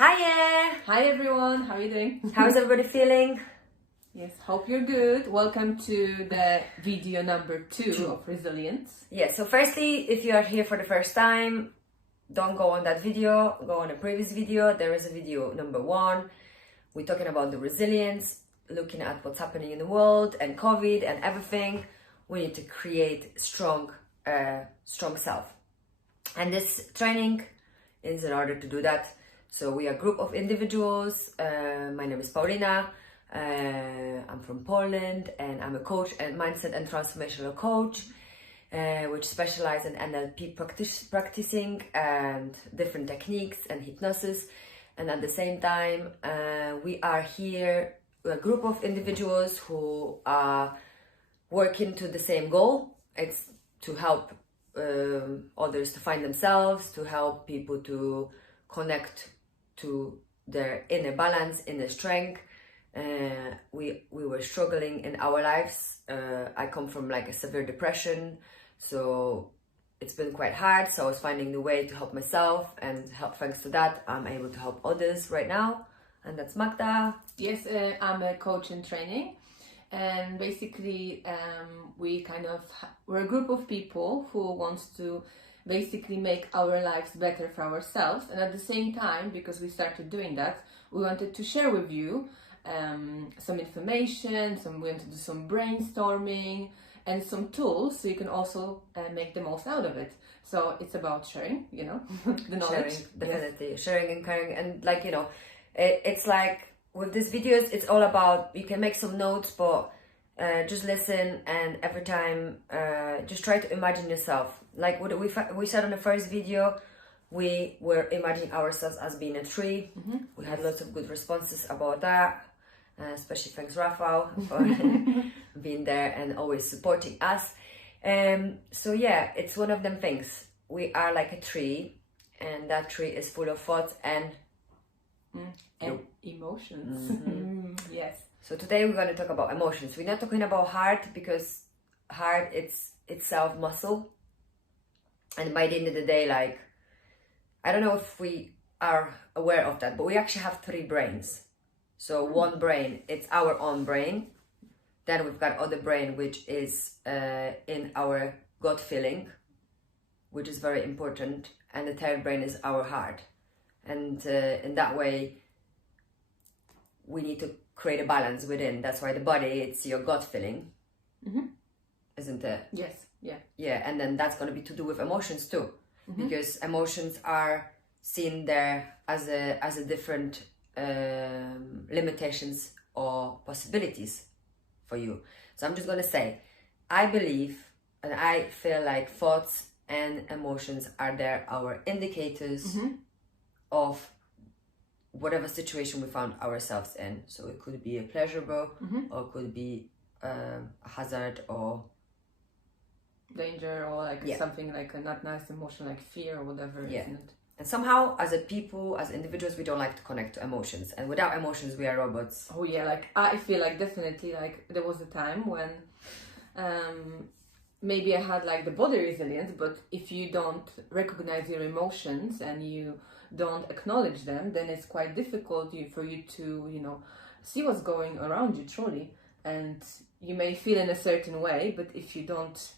Hiya! Hi everyone, how are you doing? How's everybody feeling? Yes, hope you're good. Welcome to the video number 2 of resilience. Yeah, so firstly, if you are here for the first time, don't go on that video, go on a previous video. There is a video number 1. We're talking about the resilience, looking at what's happening in the world and COVID and everything. We need to create strong self. And this training is in order to do that. So we are a group of individuals. My name is Paulina. I'm from Poland and I'm a coach and mindset and transformational coach, which specialize in NLP practicing and different techniques and hypnosis. And at the same time, we are here, a group of individuals who are working to the same goal. It's to help others to find themselves, to help people to connect to their inner balance, inner strength. We were struggling in our lives. I come from like a severe depression, so it's been quite hard. So I was finding the way to help myself, and thanks to that, I'm able to help others right now. And that's Magda. Yes, I'm a coach in training, and basically we're a group of people who wants to basically make our lives better for ourselves, and at the same time, because we started doing that, we wanted to share with you some information, we want to do some brainstorming and some tools so you can also make the most out of it. So it's about sharing, the knowledge. Sharing, definitely. Yes. Sharing and caring, and it's like with these videos, it's all about, you can make some notes, but just listen, and every time just try to imagine yourself. Like what we said on the first video, we were imagining ourselves as being a tree. Mm-hmm. We had lots of good responses about that, especially thanks Rafael for being there and always supporting us. So yeah, it's one of them things. We are like a tree, and that tree is full of thoughts and emotions. Mm-hmm. Yes. So today we're going to talk about emotions. We're not talking about heart, because heart, it's itself muscle. And by the end of the day, I don't know if we are aware of that, but we actually have 3 brains. So one brain, it's our own brain. Then we've got other brain, which is in our gut feeling, which is very important. And the third brain is our heart. And in that way, we need to create a balance within. That's why the body, it's your gut feeling, isn't it? Yes. Yeah. Yeah, and then that's going to be to do with emotions too, because emotions are seen there as a different limitations or possibilities for you. So I'm just going to say, I believe and I feel like thoughts and emotions are there, our indicators of whatever situation we found ourselves in. So it could be a pleasurable, or it could be a hazard or danger, or something like a not nice emotion, like fear or whatever, isn't it? And somehow, as a people, as individuals, we don't like to connect to emotions, and without emotions we are robots. Oh yeah, I feel like definitely there was a time when maybe I had the body resilience, but if you don't recognize your emotions and you don't acknowledge them, then it's quite difficult for you to see what's going around you truly. And you may feel in a certain way, but if you don't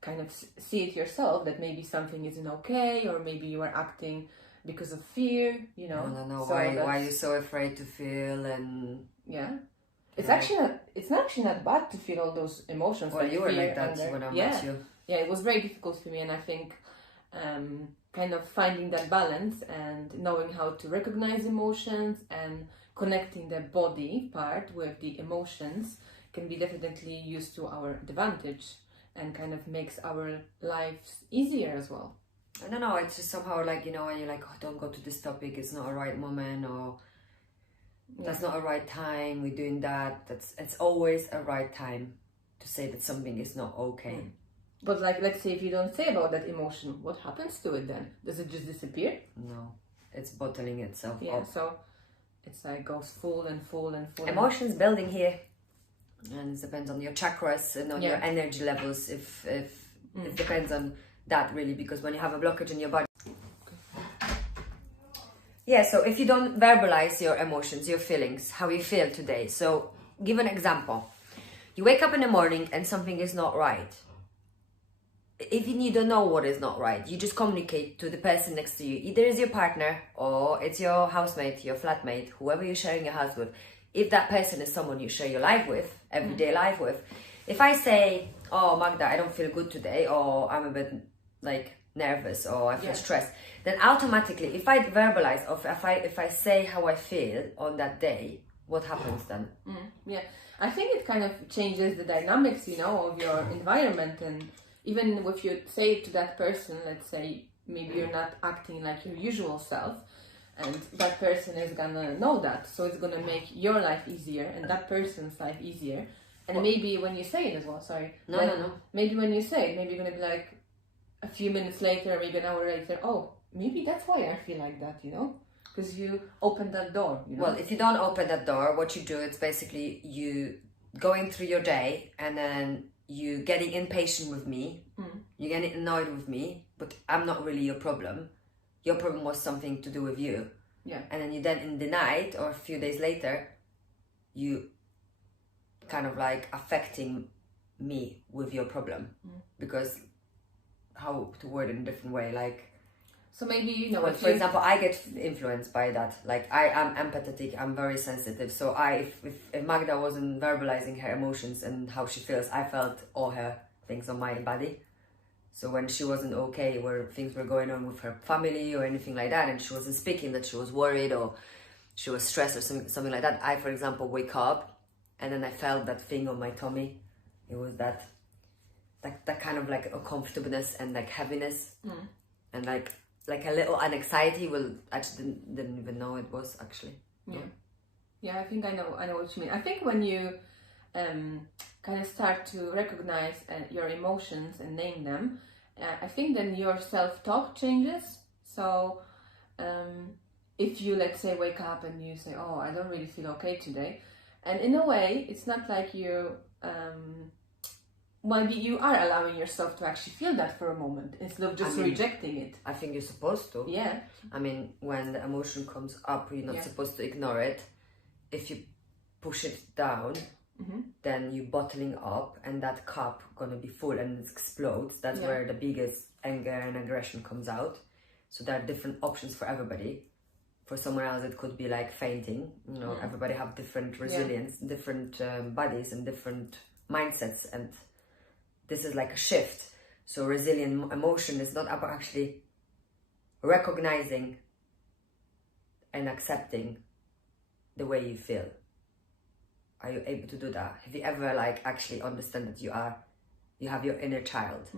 kind of see it yourself, that maybe something isn't okay, or maybe you are acting because of fear, I don't know, so why you're so afraid to feel. And it's actually not bad to feel all those emotions. Well, you were like that when I met you. Yeah, it was very difficult for me, and I think kind of finding that balance and knowing how to recognize emotions and connecting the body part with the emotions can be definitely used to our advantage, and kind of makes our lives easier as well. I don't know, it's just somehow when you're like, oh, don't go to this topic, it's not a right moment, or that's not a right time, we're doing that. It's always a right time to say that something is not okay. But let's say if you don't say about that emotion, what happens to it then? Does it just disappear? No, it's bottling itself up. So it's goes full and full and full. Emotions building here, and it depends on your chakras and on your energy levels. If it depends on that really, because when you have a blockage in your body, Yeah, so if you don't verbalize your emotions, your feelings, how you feel today. So give an example. You wake up in the morning and something is not right. Even you don't know what is not right, you just communicate to the person next to you. Either it's your partner or it's your housemate, your flatmate, whoever you're sharing your house with. If that person is someone you share your life with, everyday life with. If I say, oh Magda, I don't feel good today, or I'm a bit like nervous, or I feel stressed, then automatically if I verbalize, or if I say how I feel on that day, what happens then? Yeah, I think it kind of changes the dynamics, you know, of your environment. And even if you say to that person, let's say maybe you're not acting like your usual self, and that person is gonna know that, so it's gonna make your life easier and that person's life easier. And maybe when you say it as well, no. Maybe when you say it, maybe you're gonna be like a few minutes later, maybe an hour later, oh, maybe that's why I feel like that, you know? Because you opened that door, you know? Well, if you don't open that door, what you do, it's basically you going through your day and then you getting impatient with me, you getting annoyed with me, but I'm not really your problem. Your problem was something to do with you. Yeah. And then you then in the night or a few days later, you kind of like affecting me with your problem. Because how to word it in a different way, like, so maybe, you know, well, for example, I get influenced by that. Like, I am empathetic, I'm very sensitive. So if Magda wasn't verbalizing her emotions and how she feels, I felt all her things on my body. So when she wasn't okay, where things were going on with her family or anything like that, and she wasn't speaking, that she was worried or she was stressed or something like that, I, for example, wake up and then I felt that thing on my tummy. It was that kind of like uncomfortableness and like heaviness and like a little anxiety. Well, I just didn't even know it was actually. Yeah, I think I know what you mean. I think when you kind of start to recognize your emotions and name them, I think then your self-talk changes. So if you, let's say, wake up and you say, oh, I don't really feel okay today, and in a way it's not like you maybe you are allowing yourself to actually feel that for a moment instead of just rejecting it. I think you're supposed to. Yeah. I mean, when the emotion comes up, you're not supposed to ignore it. If you push it down, then you're bottling up and that cup gonna be full and it explodes. That's where the biggest anger and aggression comes out. So there are different options for everybody. For someone else, it could be like fainting. You know, everybody have different resilience, different bodies and different mindsets, and this is like a shift. So resilient emotion is not about actually recognizing and accepting the way you feel. Are you able to do that? Have you ever like actually understand that you have your inner child?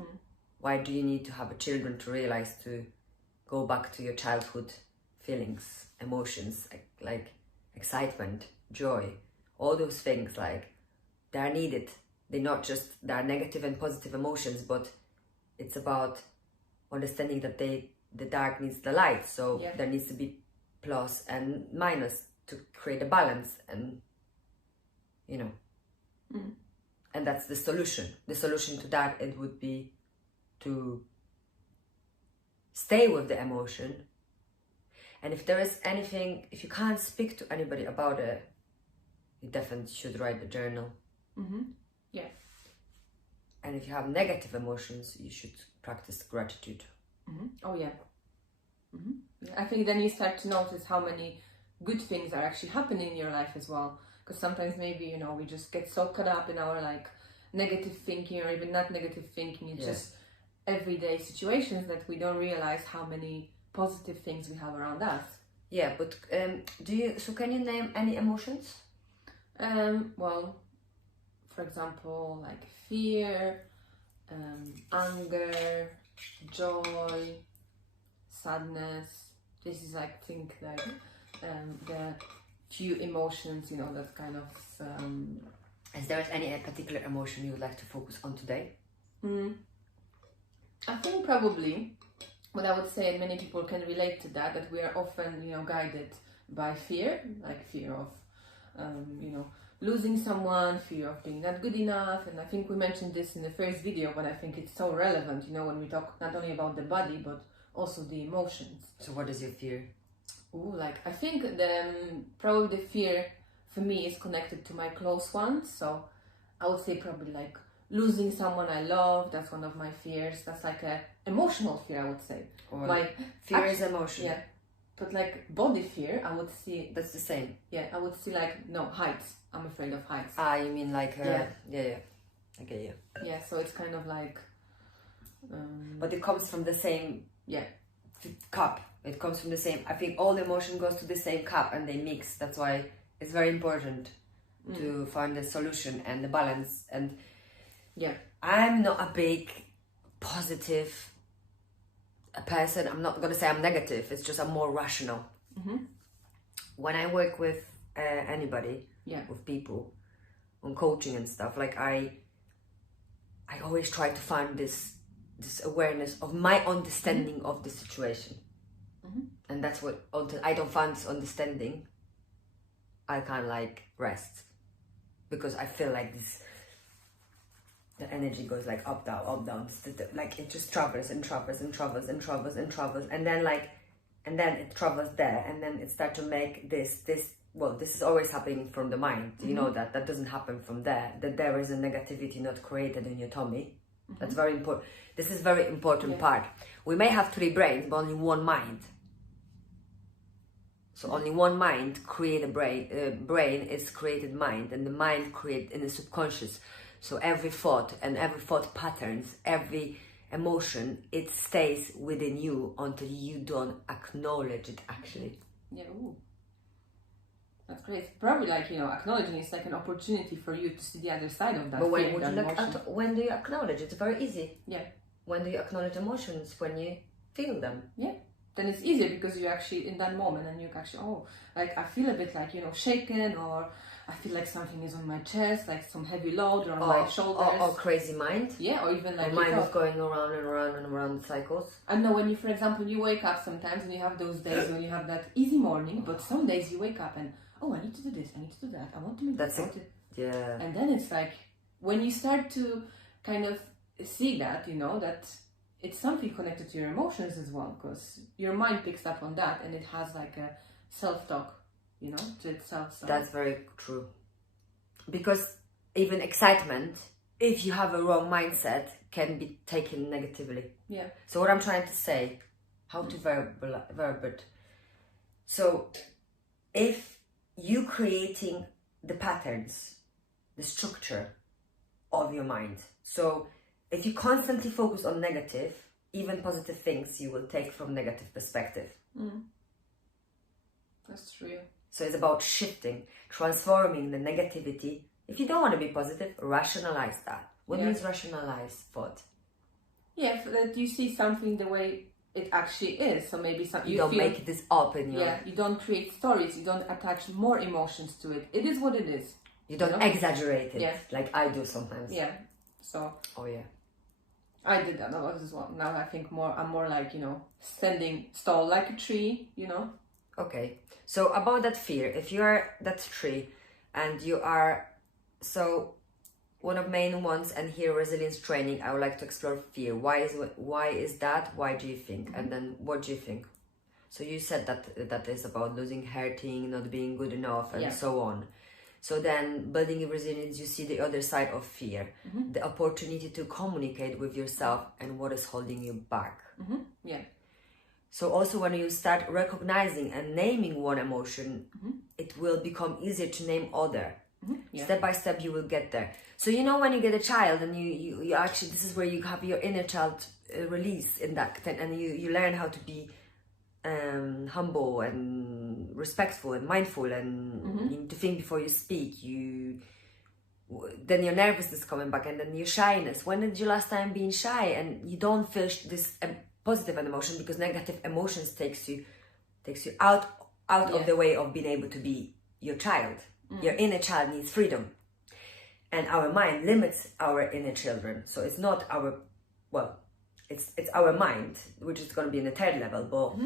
Why do you need to have children to realize to go back to your childhood feelings, emotions, like excitement, joy, all those things, like they are needed. They're not just, there are negative and positive emotions, but it's about understanding that the dark needs the light. So there needs to be plus and minus to create a balance, and you know, and that's the solution. The solution to that, it would be to stay with the emotion. And if there is anything, if you can't speak to anybody about it, you definitely should write a journal. Yeah. And if you have negative emotions, you should practice gratitude. Oh yeah. I think then you start to notice how many good things are actually happening in your life as well. Because sometimes maybe, you know, we just get so caught up in our like negative thinking, or even not negative thinking. It's just everyday situations that we don't realize how many positive things we have around us. Yeah, but can you name any emotions? Well, for example, like fear, anger, joy, sadness. This is, I think, like the few emotions, you know, that kind of... Is there any particular emotion you would like to focus on today? I think probably what I would say, and many people can relate to that, that we are often, you know, guided by fear, like fear of, you know, losing someone, fear of being not good enough. And I think we mentioned this in the first video, but I think it's so relevant, you know, when we talk not only about the body, but also the emotions. So what is your fear? Ooh, like I think probably the fear for me is connected to my close ones. So I would say probably like losing someone I love. That's one of my fears. That's like a emotional fear, I would say. Or My fear is emotion. Yeah, but like body fear, I would see. That's the same. Yeah, I would see like no heights. I'm afraid of heights. Ah, you mean like Yeah. yeah. Okay, yeah. Yeah, so it's kind of like. But it comes from the same Yeah. cup. It comes from the same. I think all emotion goes to the same cup and they mix. That's why it's very important to find the solution and the balance. And Yeah. I'm not a big positive person. I'm not gonna say I'm negative. It's just I'm more rational. When I work with anybody, Yeah. with people on coaching and stuff, like I always try to find this awareness of my understanding of the situation. And that's what, until I don't find this understanding, I can't like rest, because I feel like the energy goes like up down, like it just travels and travels and travels and travels and travels, and then it travels there, and then it starts to make this well, this is always happening from the mind. You know that doesn't happen from there, that there is a negativity not created in your tummy. That's very important. This is very important part. We may have 3 brains, but only one mind. So only one mind create a brain. Brain is created mind, and the mind create in the subconscious. So every thought and every thought patterns, every emotion, it stays within you until you don't acknowledge it. Actually, Yeah. Ooh. That's great. Probably like acknowledging is like an opportunity for you to see the other side of that. but when feeling, would you that look emotion. at, when do you acknowledge? It's very easy. Yeah. When do you acknowledge emotions? When you feel them. Yeah. Then it's easier because you're actually in that moment and you actually, like I feel a bit like, shaken, or I feel like something is on my chest, like some heavy load or on my shoulders. Or crazy mind. Yeah, or even like My mind is going around and around and around cycles. I know when you, for example, you wake up sometimes and you have those days when you have that easy morning, but some days you wake up and, I need to do this, I need to do that, I want to make That's this. it. Yeah. And then it's like, when you start to kind of see that, that it's something connected to your emotions as well, because your mind picks up on that and it has like a self-talk, to itself. So. That's very true. Because even excitement, if you have a wrong mindset, can be taken negatively. Yeah. So what I'm trying to say, how to verb it. So if you creating the patterns, the structure of your mind. So if you constantly focus on negative, even positive things you will take from negative perspective. That's true. So it's about shifting, transforming the negativity. If you don't want to be positive, rationalize that. What means rationalize thought? Yeah, that you see something the way it actually is. So maybe you don't make this up in your... Yeah, you don't create stories. You don't attach more emotions to it. It is what it is. You don't exaggerate it, Yeah. like I do sometimes. Yeah. So... Oh, yeah. I did that a lot as well. Now I think I'm more like, standing tall like a tree, Okay. So about that fear, if you are that tree and you are... So one of the main ones, and here resilience training, I would like to explore fear. Why is that? Why do you think? And then what do you think? So you said that is about losing, hurting, not being good enough, and so on. So then building your resilience, you see the other side of fear, the opportunity to communicate with yourself and what is holding you back. Yeah. So also when you start recognizing and naming one emotion, it will become easier to name other. Yeah. Step by step you will get there. So when you get a child and you actually, this is where you have your inner child release in that, and you learn how to be humble and respectful and mindful, and you need to think before you speak. Then your nervousness coming back, and then your shyness. When did you last time being shy? And you don't feel this positive emotion, because negative emotions takes you out of the way of being able to be your child. Your inner child needs freedom, and our mind limits our inner children. So it's not it's our mind, which is going to be in the third level, but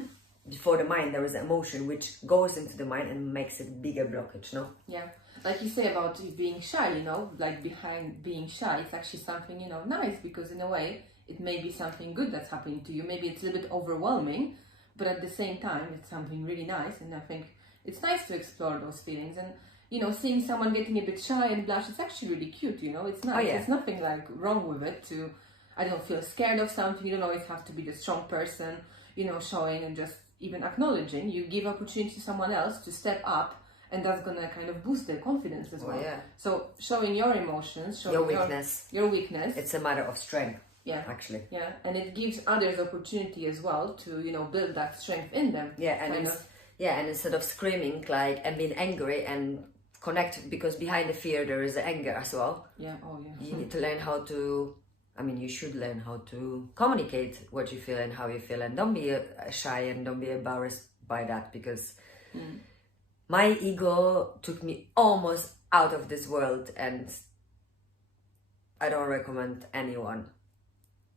before the mind there is an emotion which goes into the mind and makes it bigger blockage. No? Yeah, like you say about being shy, like behind being shy, it's actually something, nice, because in a way it may be something good that's happening to you. Maybe it's a little bit overwhelming, but at the same time it's something really nice, and I think it's nice to explore those feelings. And you know, seeing someone getting a bit shy and blush, it's actually really cute, you know. It's nice. Oh, yeah. There's nothing like wrong with it to, I don't feel scared of something. You don't always have to be the strong person, you know, showing and just even acknowledging. You give opportunity to someone else to step up, and that's gonna kind of boost their confidence as well. Yeah. So showing your emotions, showing Your weakness. your weakness. It's a matter of strength. Yeah. Actually. Yeah, and it gives others opportunity as well to, you know, build that strength in them. Yeah, and instead of screaming like and being angry and connect, because behind the fear there is the anger as well. Yeah. Oh yeah. You need to learn how to. I mean, you should learn how to communicate what you feel and how you feel, and don't be shy and don't be embarrassed by that, because my ego took me almost out of this world, and I don't recommend anyone.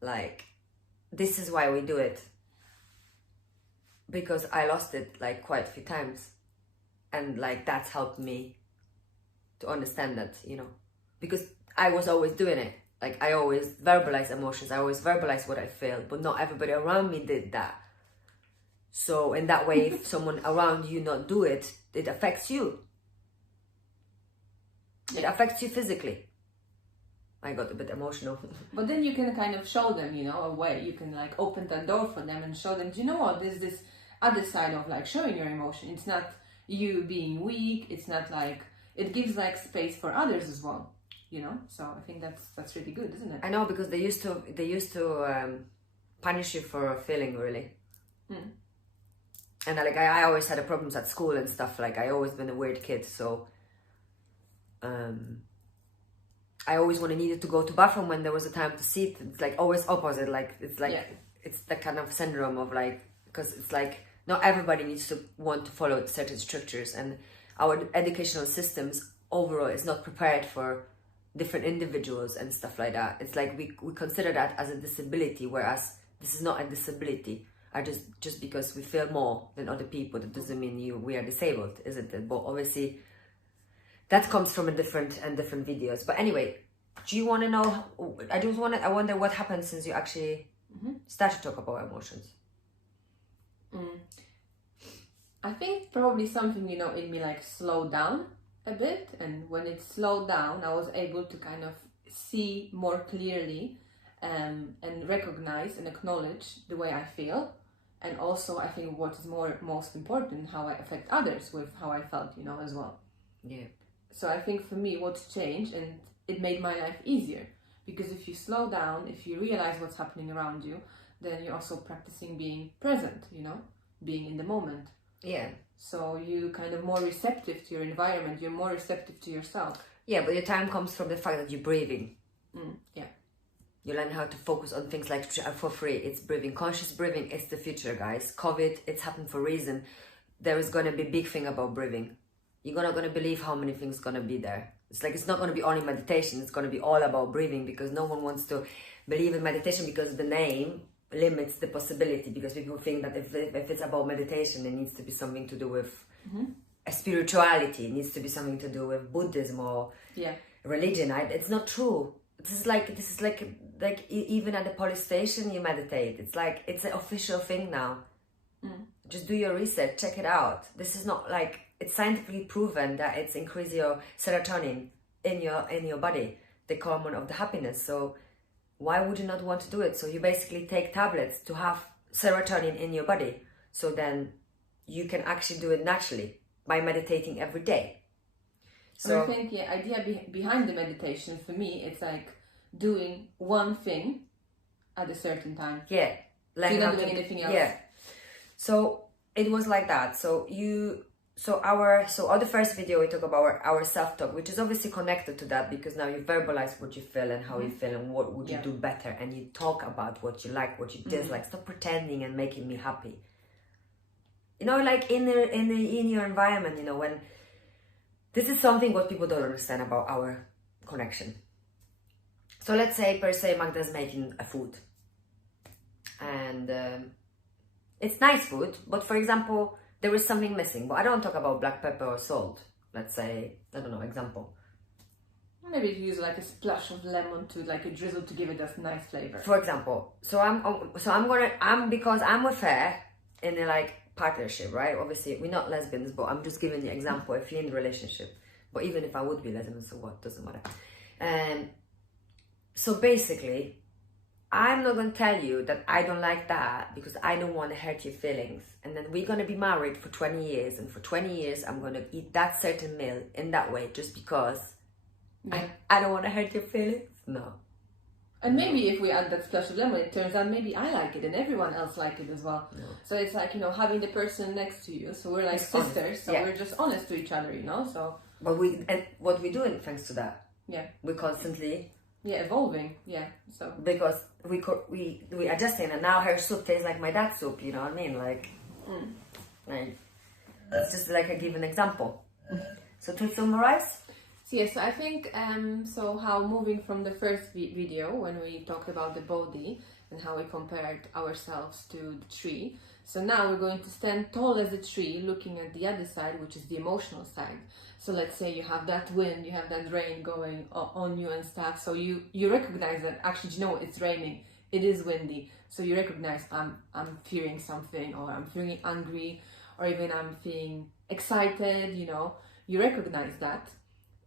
Like, this is why we do it, because I lost it like quite a few times, and like that's helped me to understand that, you know, because I was always doing it. Like, I always verbalize emotions, I always verbalize what I feel, but not everybody around me did that. So in that way, if someone around you not do it, it affects you. It affects you physically. I got a bit emotional. But then you can kind of show them, you know, a way. You can like open that door for them and show them, do you know what, there's this other side of like showing your emotion. It's not you being weak. It's not like, it gives like space for others as well, you know. So I think that's really good, isn't it? I know, because they used to punish you for feeling, really. And like I always had problems at school and stuff. Like, I always been a weird kid, so I always needed to go to bathroom when there was a time to sit. It's like always opposite. Like, it's like it's the kind of syndrome of like, because it's like not everybody needs to want to follow certain structures, and our educational systems overall is not prepared for different individuals and stuff like that. It's like we consider that as a disability, whereas this is not a disability. Just because we feel more than other people, that doesn't mean we are disabled, isn't it? But obviously that comes from different videos. But anyway, do you want to know? I wonder what happened since you actually started to talk about emotions. I think probably something, you know, in me like slowed down a bit, and when it slowed down, I was able to kind of see more clearly and recognize and acknowledge the way I feel, and also I think what is most important, how I affect others with how I felt, you know, as well. Yeah. So I think for me, what's changed, and it made my life easier, because if you slow down, if you realize what's happening around you, then you're also practicing being present, you know, being in the moment. Yeah. So you kind of more receptive to your environment, you're more receptive to yourself. Yeah, but your time comes from the fact that you're breathing. Yeah. You learn how to focus on things like for free. It's breathing. Conscious breathing is the future, guys. COVID, it's happened for a reason. There is going to be a big thing about breathing. You're not going to believe how many things going to be there. It's like, it's not going to be only meditation. It's going to be all about breathing, because no one wants to believe in meditation because the name limits the possibility, because people think that if it's about meditation, it needs to be something to do with a spirituality. It needs to be something to do with Buddhism or religion. It's not true. This is like even at the police station you meditate. It's like, it's an official thing now. Just do your research, check it out. This is not like, it's scientifically proven that it's increase your serotonin in your body, the hormone of the happiness. So why would you not want to do it? So you basically take tablets to have serotonin in your body, so then you can actually do it naturally by meditating every day. So I think the idea behind the meditation for me, it's like doing one thing at a certain time. Yeah. So you're not doing anything else. Yeah. So it was like that. So on the first video we talk about our self-talk, which is obviously connected to that, because now you verbalize what you feel and how you feel and what would you do better, and you talk about what you like, what you dislike. Stop pretending and making me happy. You know, like in your environment, you know, when this is something what people don't understand about our connection. So let's say per se Magda's making a food, and it's nice food, but for example there is something missing, but I don't talk about black pepper or salt. Let's say, I don't know, example. Maybe you use like a splash of lemon to like a drizzle to give it a nice flavor. For example, because I'm with her in a like partnership, right? Obviously, we're not lesbians, but I'm just giving you an example. If you're in a relationship, but even if I would be lesbian, so what? Doesn't matter. So basically, I'm not gonna tell you that I don't like that because I don't want to hurt your feelings. And then we're gonna be married for 20 years, and for 20 years, I'm gonna eat that certain meal in that way just because I don't want to hurt your feelings. No. And maybe if we add that splash of lemon, it turns out maybe I like it and everyone else like it as well. No. So it's like, you know, having the person next to you. So we're like It's sisters. honest. So Yeah. we're just honest to each other, you know. So But what we're doing thanks to that. yeah, We're constantly evolving. Yeah. So because we adjusting, and now her soup tastes like my dad's soup. You know what I mean? Like it's just like I give an example. So to summarize. So yes, so I think so how moving from the first video when we talked about the body and how we compared ourselves to the tree. So now we're going to stand tall as a tree looking at the other side, which is the emotional side. So let's say you have that wind, you have that rain going on you and stuff. So you recognize that actually, you know what, it's raining, it is windy. So you recognize I'm fearing something, or I'm feeling angry, or even I'm feeling excited, you know, you recognize that.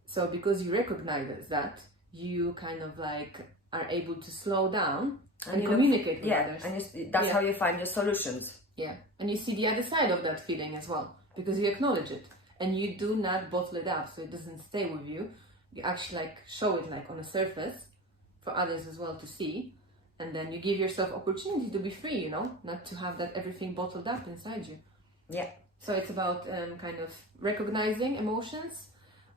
So because you recognize that, you kind of like are able to slow down and communicate with others. And that's how you find your solutions. Yeah, and you see the other side of that feeling as well, because you acknowledge it and you do not bottle it up so it doesn't stay with you. You actually like show it like on a surface for others as well to see, and then you give yourself opportunity to be free, you know, not to have that everything bottled up inside you. Yeah. So it's about kind of recognizing emotions,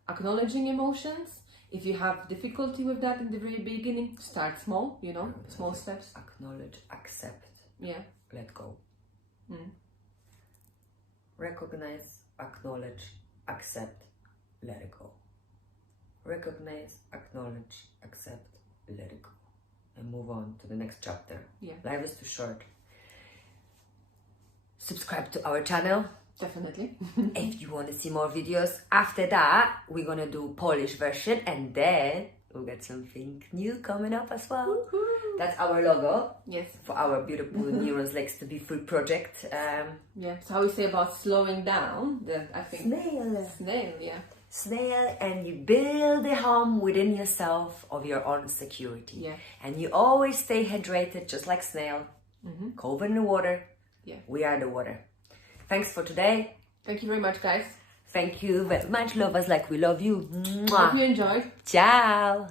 acknowledging emotions. If you have difficulty with that in the very beginning, start small, you know, small steps. Acknowledge, accept, let go. Recognize, acknowledge, accept, let it go. Recognize, acknowledge, accept, let it go. And move on to the next chapter. Yeah. Life is too short. Subscribe to our channel. Definitely. If you want to see more videos. After that, we're gonna do Polish version, and then we'll get something new coming up as well. Woo-hoo. That's our logo. Yes. For our beautiful Neurons Legs to Be Free project. Yeah. So how we say about slowing down? I think Snail. Yeah. Snail, and you build a home within yourself of your own security. Yeah. And you always stay hydrated, just like snail. Covered in the water. Yeah. We are the water. Thanks for today. Thank you very much, guys. Thank you very much. Love us like we love you. Mwah. Hope you enjoyed. Ciao.